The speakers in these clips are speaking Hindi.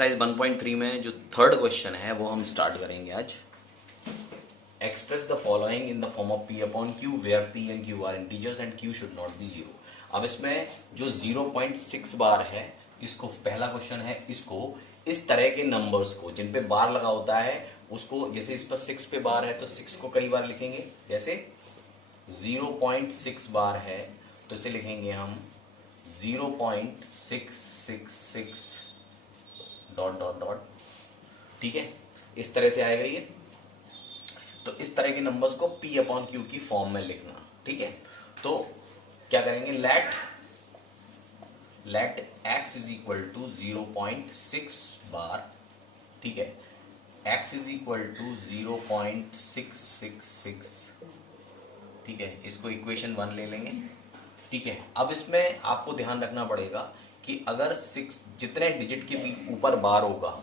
एक्सरसाइज 1.3 में जो थर्ड क्वेश्चन है वो हम स्टार्ट करेंगे आज। Express the following in the form of P upon Q where P and Q are integers and Q should not be zero. अब इसमें जो 0.6 बार है, इसको पहला क्वेश्चन है, इसको इस तरह के नंबर्स को जिन पे बार लगा होता है उसको, जैसे इस पर 6 पे बार है तो 6 को कई बार लिखेंगे। जैसे 0.6 बार है तो इसे लिखेंगे हम 0.666 डॉट डॉट डॉट। ठीक है, इस तरह से आएगा ये। तो इस तरह के नंबर्स को P अपॉन Q की फॉर्म में लिखना। ठीक है, तो क्या करेंगे, let x is equal to 0.6 bar. ठीक है, x इज इक्वल टू 0.666। ठीक है, इसको इक्वेशन 1 ले लेंगे। ठीक है, अब इसमें आपको ध्यान रखना पड़ेगा कि अगर 6 जितने डिजिट के ऊपर बार होगा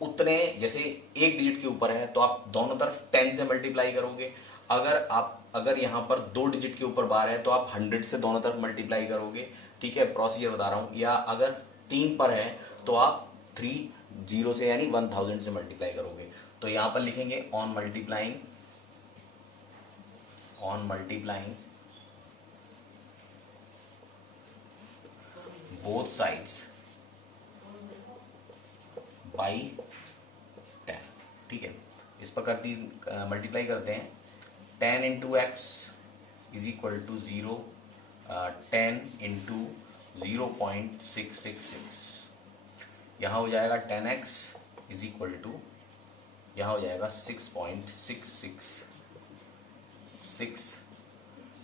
उतने, जैसे एक डिजिट के ऊपर है तो आप दोनों तरफ 10 से मल्टीप्लाई करोगे। अगर यहां पर 2 डिजिट के ऊपर बार है तो आप 100 से दोनों तरफ मल्टीप्लाई करोगे। ठीक है, प्रोसीजर बता रहा हूं। या अगर 3 पर है तो आप 3 0 से यानी 1000 से मल्टीप्लाई करोगे। तो यहां पर लिखेंगे on multiplying both sides by 10। ठीक है, इस पर मल्टीप्लाई करते हैं। 10 into x is equal to 0, 10 into 0.666। यहां हो जाएगा 10x इज इक्वल टू, यहां हो जाएगा 6.666।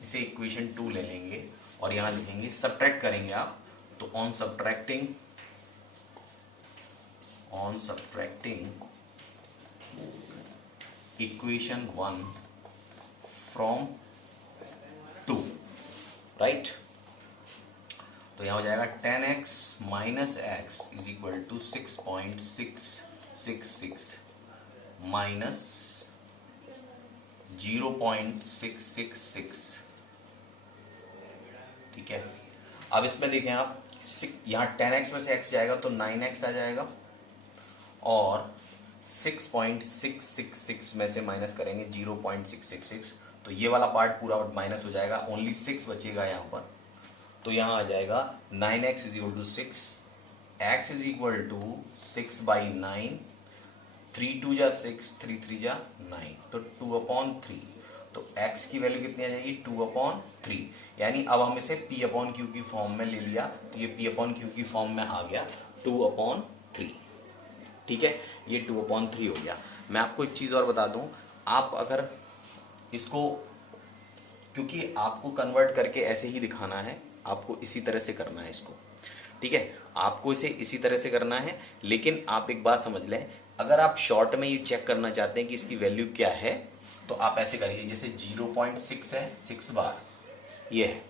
इसे इक्वेशन 2 ले लेंगे और यहां लिखेंगे, सब्ट्रैक्ट करेंगे आप तो on subtracting equation 1 from 2, right. तो यहां हो जाएगा 10x minus x is equal to 6.666 minus 0.666। ठीक है, अब इसमें देखें आप, यहां 10x में से x जाएगा तो 9x आ जाएगा और 6.666 में से माइनस करेंगे 0.666 तो ये वाला पार्ट पूरा माइनस हो जाएगा, ओनली 6 बचेगा यहां पर। तो यहां आ जाएगा 9x is equal to 6, x is equal to 6/9, 3 2 जा 6, 3 3 जा 9, तो 2/3। तो x की वैल्यू कितनी आ जाएगी, 2/3। यानी अब हम इसे P अपॉन Q की फॉर्म में ले लिया तो ये P अपॉन Q की फॉर्म में आ गया 2/3। ठीक है, ये 2/3 हो गया। मैं आपको एक चीज और बता दूं, आप अगर इसको, क्योंकि आपको कन्वर्ट करके ऐसे ही दिखाना है, आपको इसी तरह से करना है इसको। ठीक है, आपको इसे इसी तरह से करना है। लेकिन आप एक बात समझ लें, अगर आप शॉर्ट में ये चेक करना चाहते हैं कि इसकी वैल्यू क्या है तो आप ऐसे करिए, जैसे 0.6 है, 6 बार ये है।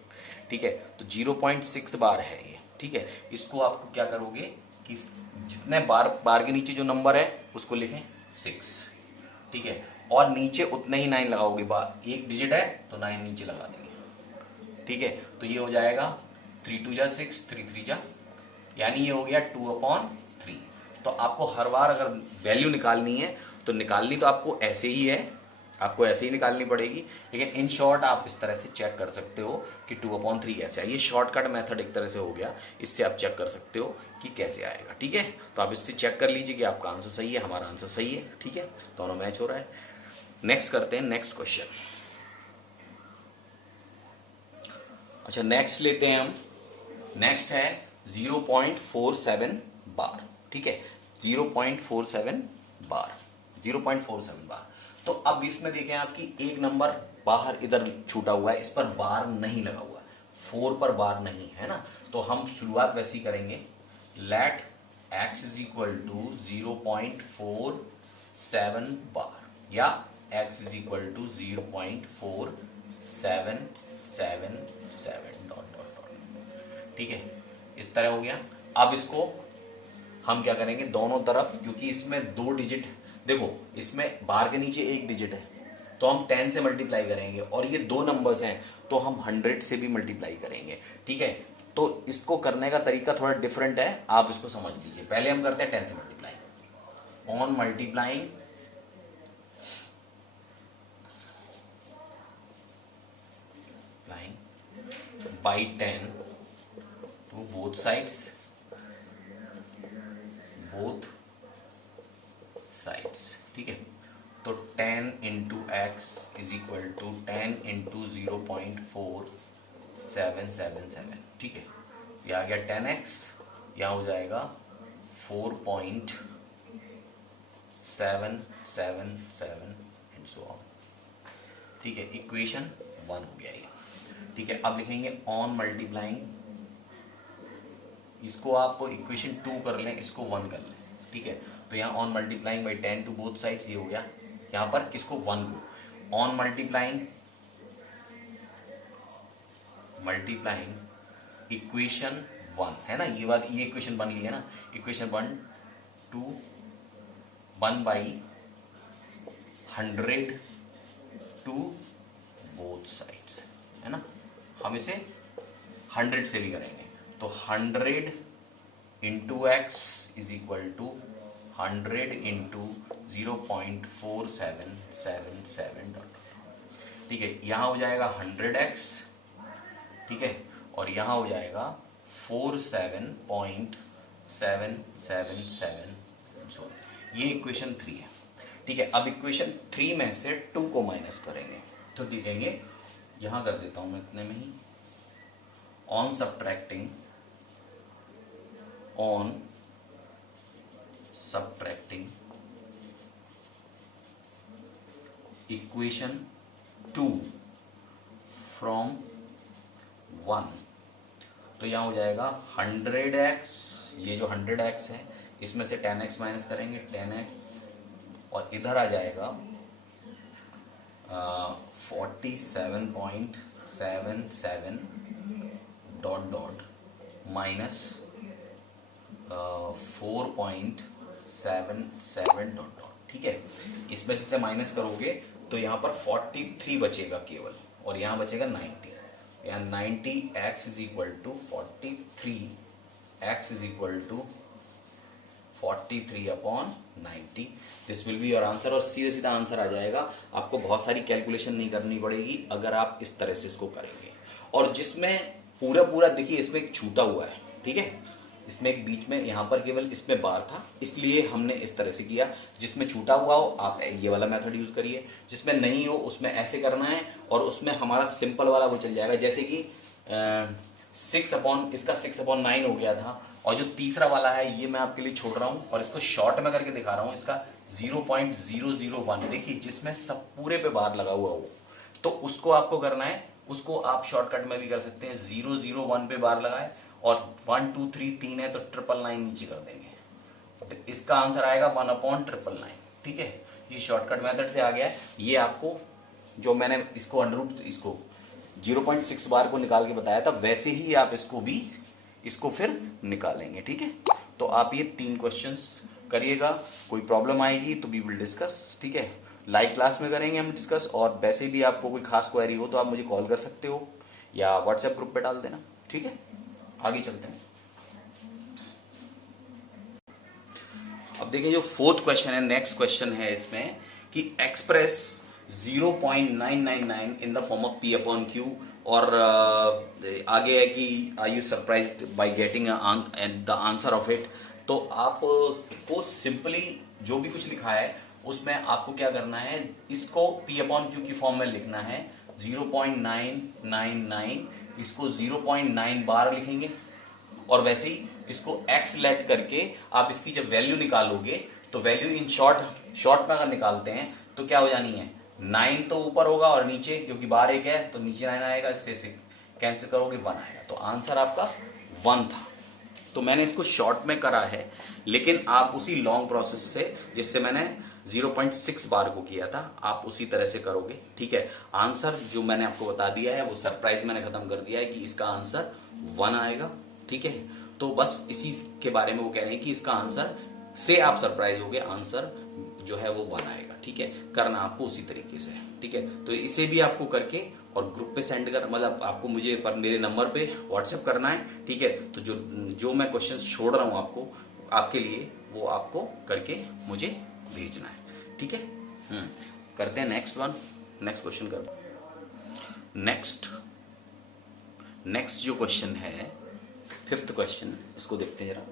ठीक है, तो 0.6 बार है ये। ठीक है, इसको आपको क्या करोगे कि जितने बार के नीचे जो नंबर है उसको लिखें 6। ठीक है, और नीचे उतने ही 9 लगाओगे। बार एक डिजिट है तो 9 नीचे लगा देंगे। ठीक है, तो ये हो जाएगा 3 2 जा 6, 3 3 जा, यानी ये हो गया 2/3। तो आपको हर बार अगर वैल्यू निकालनी है तो निकालनी तो आपको ऐसे ही है, आपको ऐसे ही निकालनी पड़ेगी। लेकिन इन शॉर्ट आप इस तरह से चेक कर सकते हो कि 2/3 कैसे आए। ये शॉर्टकट मेथड एक तरह से हो गया, इससे आप चेक कर सकते हो कि कैसे आएगा। ठीक है, तो आप इससे चेक कर लीजिए कि आपका आंसर सही है, हमारा आंसर सही है। ठीक है, दोनों मैच हो रहा है। नेक्स्ट करते हैं, नेक्स्ट क्वेश्चन। अच्छा, नेक्स्ट लेते हैं हम। नेक्स्ट है 0.47 बार। ठीक है, 0.47 बार। तो अब इसमें देखें आपकी एक नंबर बाहर इधर छूटा हुआ है, इस पर बार नहीं लगा हुआ है, 4 पर बार नहीं है ना। तो हम शुरुआत वैसी करेंगे, let x is equal to 0.47 bar या x is equal to 0.4777 dot dot dot. ठीक है, इस तरह हो गया। अब इसको हम क्या करेंगे, दोनों तरफ, क्योंकि इसमें 2 डिजिट, देखो इसमें बार के नीचे एक डिजिट है तो हम 10 से मल्टीप्लाई करेंगे और ये 2 नंबर्स हैं तो हम 100 से भी मल्टीप्लाई करेंगे। ठीक है, तो इसको करने का तरीका थोड़ा डिफरेंट है, आप इसको समझ लीजिए। पहले हम करते हैं 10 से multiply. On multiplying by 10 to both sides, ठीक है। तो 10 into x is equal to 10 into 0.4777, ठीक है। ये आ गया 10x, यहाँ हो जाएगा 4.777 एंड सो ऑन, ठीक है। इक्वेशन 1 हो गया ये, ठीक है। अब लिखेंगे ऑन मल्टीप्लाइंग, इसको आप इक्वेशन 2 कर लें, इसको 1 कर लें, ठीक है। तो यहाँ on multiplying by 10 to both sides, ये हो गया। यहाँ पर किसको 1 को ऑन मल्टीप्लाइंग इक्वेशन 1 है ना, ये बात, ये इक्वेशन 1 ली है ना, equation 1 to 1 by 100 to both sides, है ना। हम इसे 100 से भी करेंगे, तो 100 into x is equal to 100 into 0.4777, ठीक है। यहां हो जाएगा 100x, ठीक है, और यहां हो जाएगा 47.777, ये इक्वेशन 3 है, ठीक है। अब इक्वेशन 3 में से 2 को माइनस करेंगे, तो लिखेंगे, यहां कर देता हूं मैं इतने में ही, ऑन सब्ट्रैक्टिंग इक्वेशन 2 फ्रॉम 1, तो यहां हो जाएगा 100x, ये जो 100x है इसमें से 10x माइनस करेंगे, 10x, और इधर आ जाएगा 47.77 dot dot minus 4.77 dot dot, ठीक है। इसमें से माइनस करोगे तो यहाँ पर 43 बचेगा केवल, और यहाँ बचेगा 90, यहाँ 90x is equal to 43x is equal to 43 upon 90, this will be your answer. और सीधे सीधा आंसर आ जाएगा, आपको बहुत सारी कैलकुलेशन नहीं करनी पड़ेगी अगर आप इस तरह से इसको करेंगे। और जिसमें पूरा देखिए, इसमें एक छूटा हुआ है, ठीक है, इसमें एक बीच में, यहाँ पर केवल इसमें बार था, इसलिए हमने इस तरह से किया। जिसमें छूटा हुआ हो आप ये वाला मेथड यूज करिए, जिसमें नहीं हो उसमें ऐसे करना है, और उसमें हमारा सिंपल वाला वो चल जाएगा। जैसे कि 6/9 हो गया था, और जो तीसरा वाला है ये मैं आपके लिए छोड़ रहा हूं और इसको शॉर्ट में करके दिखा रहा हूं, इसका 0.001, देखिए जिसमें सब पूरे पे बार लगा हुआ हो, तो उसको आपको करना है। उसको आप शॉर्टकट में भी कर सकते हैं, 001 पे बार लगाए, और 1 2 3 3 है तो 999 नीचे कर देंगे, तो इसका आंसर आएगा 1/999, ठीक है। ये शॉर्टकट मेथड से आ गया है। ये आपको जो मैंने इसको अंडररूट, इसको 0.6 बार को निकाल के बताया था, वैसे ही आप इसको फिर निकालेंगे, ठीक है। तो आप ये 3 क्वेश्चंस करिएगा, कोई प्रॉब्लम आएगी तो वी विल डिस्कस, ठीक है। लाइव क्लास में करेंगे हम डिस्कस, और वैसे भी आपको कोई खास क्वेरी हो तो आप मुझे कॉल कर सकते हो या व्हाट्सएप ग्रुप पे डाल देना, ठीक है। आगे चलते हैं। अब देखिए जो 4th क्वेश्चन है, नेक्स्ट क्वेश्चन है इसमें कि express 0.999 in the form of P upon Q, और आगे है कि are you surprised by getting the answer of it. तो आपको सिंपली जो भी कुछ लिखा है उसमें आपको क्या करना है, इसको P अपॉन Q की फॉर्म में लिखना है 0.999, इसको 0.9 बार लिखेंगे, और वैसे ही इसको x लेट करके आप इसकी जब वैल्यू निकालोगे तो वैल्यू इन शॉर्ट में अगर निकालते हैं तो क्या हो जानी है, 9 तो ऊपर होगा और नीचे, क्योंकि बार 1 है तो नीचे 9 आएगा, इससे कैंसिल करोगे 1 आएगा, तो आंसर आपका 1 था। तो मैंने इसको शॉर्ट में करा है, लेकिन आप उसी लॉन्ग प्रोसेस से जिससे मैंने 0.6 बार को किया था, आप उसी तरह से करोगे, ठीक है। आंसर जो मैंने आपको बता दिया है वो सरप्राइज मैंने खत्म कर दिया है कि इसका आंसर 1 आएगा, ठीक है। तो बस इसी के बारे में वो कह रहे हैं कि इसका आंसर से आप सरप्राइज होगे, आंसर जो है वो 1 आएगा। ठीक है, करना आपको उसी तरीके से। ठीक है, तो इसे भी आपको करके और ग्रुप पे सेंड कर, मतलब आपको मुझे पर मेरे नंबर पे व्हाट्सएप करना है। ठीक है, तो जो जो मैं क्वेश्चन छोड़ रहा हूँ आपको आपके लिए, वो आपको करके मुझे भेजना है। ठीक है, करते हैं नेक्स्ट वन, नेक्स्ट क्वेश्चन करते हैं। नेक्स्ट जो क्वेश्चन है, 5th क्वेश्चन, इसको देखते हैं जरा।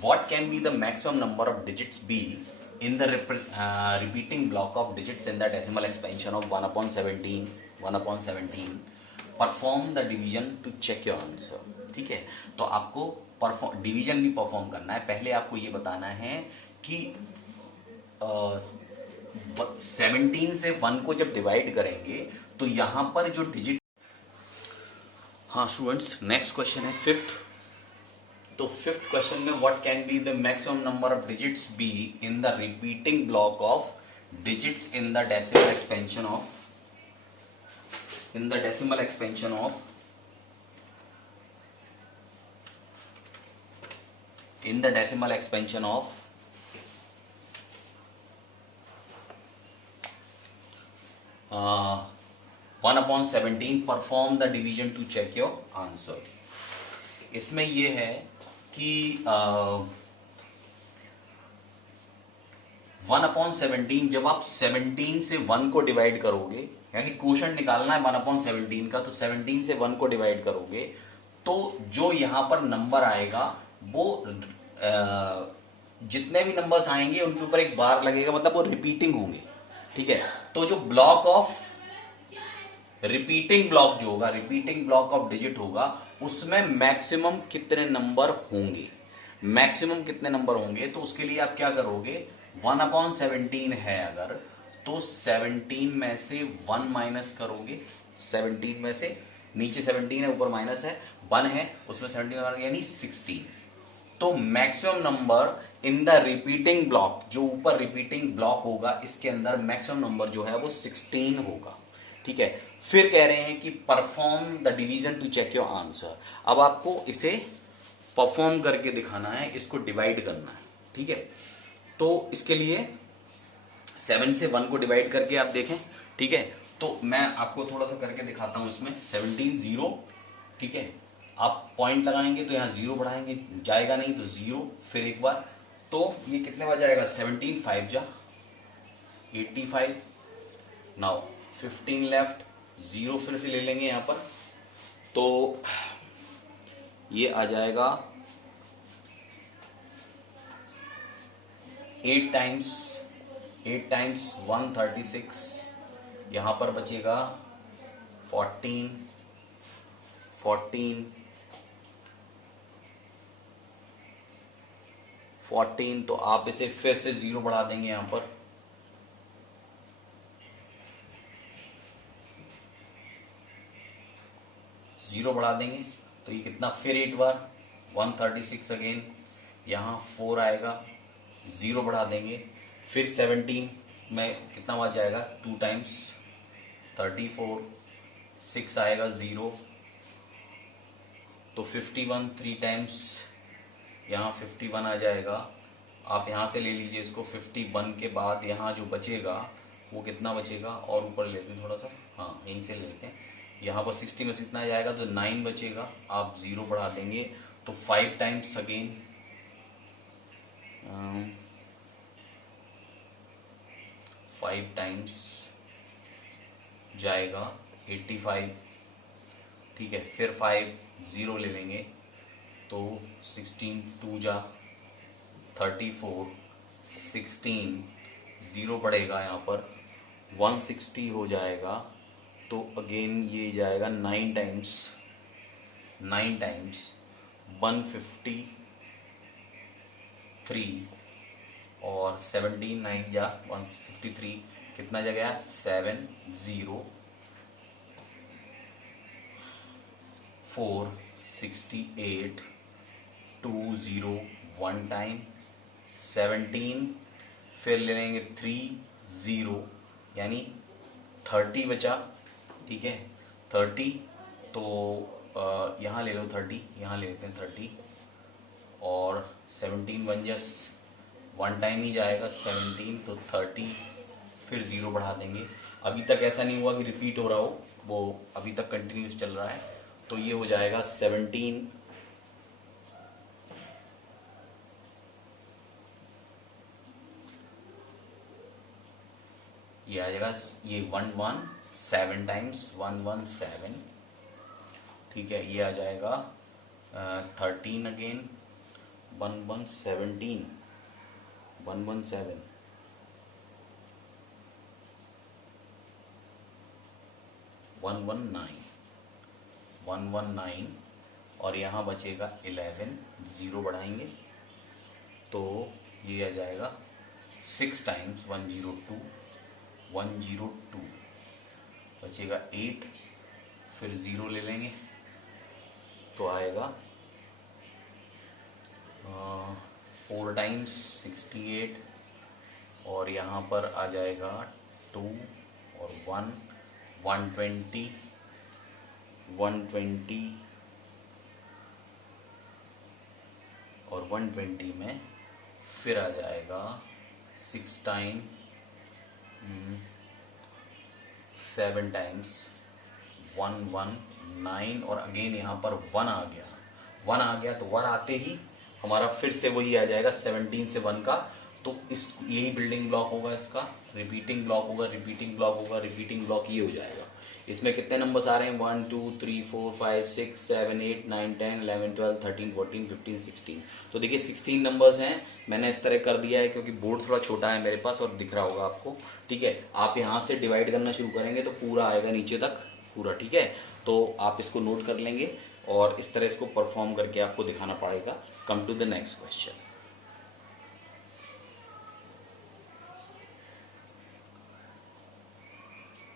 What can be the maximum number of digits be in the repeating block of digits in the decimal expansion of 1/17? 1/17. Perform the division to check your answer. ठीक है, तो आपको डिवीजन भी परफॉर्म करना है। पहले आपको ये बताना है कि 17 से 1 को जब डिवाइड करेंगे तो यहां पर जो डिजिट, हाँ स्टूडेंट्स, नेक्स्ट क्वेश्चन है 5th। तो 5th क्वेश्चन में what can be the maximum number of digits be in the repeating block of digits in the decimal expansion of, in the decimal expansion of, in the decimal expansion of 1/17। Perform the division to check your answer. इसमें यह है कि 1/17 जब आप 17 से 1 को डिवाइड करोगे, यानी क्वोशंट निकालना है 1/17 का, तो 17 से 1 को डिवाइड करोगे तो जो यहां पर नंबर आएगा वो जितने भी नंबर्स आएंगे उनके ऊपर एक बार लगेगा, मतलब वो रिपीटिंग होंगे। ठीक है, तो जो ब्लॉक ऑफ रिपीटिंग ब्लॉक जो होगा, रिपीटिंग ब्लॉक ऑफ डिजिट होगा, उसमें मैक्सिमम कितने नंबर होंगे, मैक्सिमम कितने नंबर होंगे, तो उसके लिए आप क्या करोगे, 1/17 है अगर, तो 17 में से 1 माइनस करोगे। 17 में से, नीचे 17 है ऊपर माइनस है, 1 है उसमें 17 यानी 16। तो maximum number in the repeating block, जो ऊपर रिपीटिंग ब्लॉक होगा इसके अंदर मैक्सिमम नंबर जो है वो 16 होगा। ठीक है, फिर कह रहे हैं कि perform the division to check your answer. अब आपको इसे परफॉर्म करके दिखाना है, इसको डिवाइड करना है। ठीक है, तो इसके लिए 7 से 1 को डिवाइड करके आप देखें। ठीक है, तो मैं आपको थोड़ा सा करके दिखाता हूं इसमें। 17 0, ठीक है, आप पॉइंट लगाएंगे तो यहां 0 बढ़ाएंगे, जाएगा नहीं तो 0, फिर एक बार, तो ये कितने बार जाएगा, 17 5 जा 85, नाउ 15 लेफ्ट, 0 फिर से ले लेंगे यहां पर, तो ये आ जाएगा 8 टाइम्स 136, यहां पर बचेगा 14, तो आप इसे फिर से 0 बढ़ा देंगे यहां पर, जीरो बढ़ा देंगे तो ये कितना, फिर 8 बार 136 अगेन, यहां 4 आएगा, 0 बढ़ा देंगे, फिर 17 में कितना बार जाएगा, 2 टाइम्स 34, 6 आएगा 0, तो 51 3 टाइम्स, यहाँ 51 आ जाएगा। आप यहाँ से ले लीजिए इसको, 51 के बाद यहाँ जो बचेगा वो कितना बचेगा, और ऊपर लेते हैं थोड़ा सा, हाँ यहीं से लेते हैं, यहाँ पर 60 में से इतना जाएगा तो 9 बचेगा, आप 0 बढ़ा देंगे तो 5 टाइम्स अगेन, 5 टाइम्स जाएगा 85, ठीक है, फिर 5 0 ले लेंगे तो 16 2 जा 34, 16 0 पड़ेगा यहाँ पर 160 हो जाएगा, तो अगेन ये जाएगा 9 टाइम्स 153, और 17 9 जा 153, कितना जा गया 7 0 4 68 2 0 1 टाइम 17, फिर ले लेंगे 3 0 यानी 30 बचा, ठीक है 30, तो यहाँ ले लो 30, यहाँ ले लेते हैं 30, और 17 1 जस 1 टाइम ही जाएगा 17, तो 30, फिर 0 बढ़ा देंगे। अभी तक ऐसा नहीं हुआ कि रिपीट हो रहा हो, वो अभी तक कंटिन्यूस चल रहा है। तो ये हो जाएगा 17, ये आ जाएगा, ये 117 टाइम्स 117, ठीक है। ये आ जाएगा 13 अगेन 117 117, वन वन नाइन, और यहाँ बचेगा 11, 0 बढ़ाएंगे तो ये आ जाएगा 6 टाइम्स 102 102, बचेगा 8, फिर 0 ले लेंगे तो आएगा 4 टाइम्स 68, और यहाँ पर आ जाएगा 2 और 1 120 120, और 120 में फिर आ जाएगा 6 टाइम 7 टाइम्स 119, और अगेन यहाँ पर 1 आ गया तो 1 आते ही हमारा फिर से वही आ जाएगा 17 से 1 का। तो इस यही बिल्डिंग ब्लॉक होगा, इसका रिपीटिंग ब्लॉक होगा, रिपीटिंग ब्लॉक होगा, रिपीटिंग ब्लॉक ये हो जाएगा। इसमें कितने नंबर्स आ रहे हैं? 1 2 3 4 5 6 7 8 9 10 11 12 13 14 15 16। तो देखिए 16 नंबर्स हैं। मैंने इस तरह कर दिया है क्योंकि बोर्ड थोड़ा छोटा है मेरे पास और दिख रहा होगा आपको, ठीक है। आप यहाँ से डिवाइड करना शुरू करेंगे तो पूरा आएगा नीचे तक पूरा, ठीक है। तो आप इसको नोट कर लेंगे और इस तरह इसको परफॉर्म करके आपको दिखाना पड़ेगा। Come to the next question.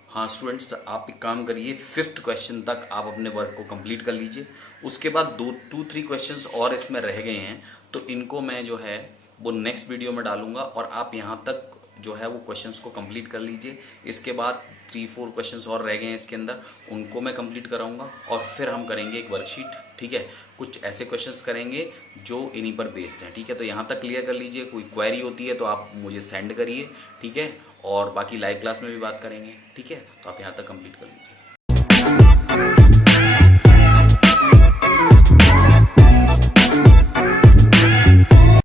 हाँ स्टूडेंट्स, आप एक काम करिए, 5th क्वेश्चन तक आप अपने वर्क को कंप्लीट कर लीजिए। उसके बाद 2-3 क्वेश्चंस और इसमें रह गए हैं, तो इनको मैं जो है वो नेक्स्ट वीडियो में डालूंगा और आप यहाँ तक जो है वो क्वेश्चंस को कंप्लीट कर लीजिए। इसके बाद 3-4 क्वेश्चंस और रह गए हैं इसके अंदर, उनको मैं कंप्लीट कराऊंगा और फिर हम करेंगे एक वर्कशीट, ठीक है। कुछ ऐसे क्वेश्चंस करेंगे जो इन्हीं पर बेस्ड हैं, ठीक है। तो यहाँ तक क्लियर कर लीजिए। कोई क्वेरी होती है तो आप मुझे सेंड करिए, ठीक है। और बाकी लाइव क्लास में भी बात करेंगे, ठीक है। तो आप यहाँ तक कंप्लीट कर लीजिए।